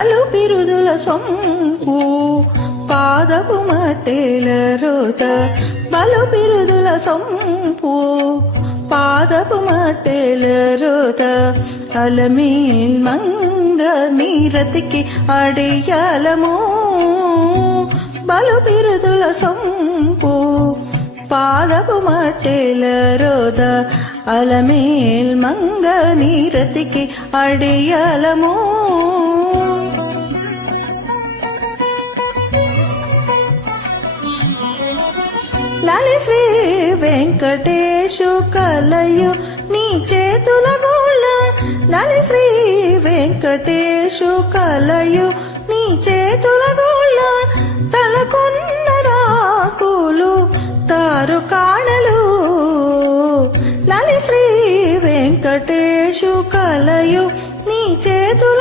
అలు పిరుదుల సొంపు పాదపు మట్టేల రోత బలు పిరుదుల సొంపు పాదపు మట్టేల రోత అలమేల్ మంగ నీరతికి అడియాలము బలు పిరుదుల సొంపు పాదపు మట్టేల రోత అలమేల్ మంగ నీరతికి అడియాలము లాలి శ్రీ వెంకటేశు కలయు నీ చేతుల గోళ్ళ లాలి శ్రీ వెంకటేశు కలయు నీ చేతుల గోళ్ళ తలకొన్న రాకులు తారు కాణలు లాలి శ్రీ వెంకటేశు కలయు నీ చేతుల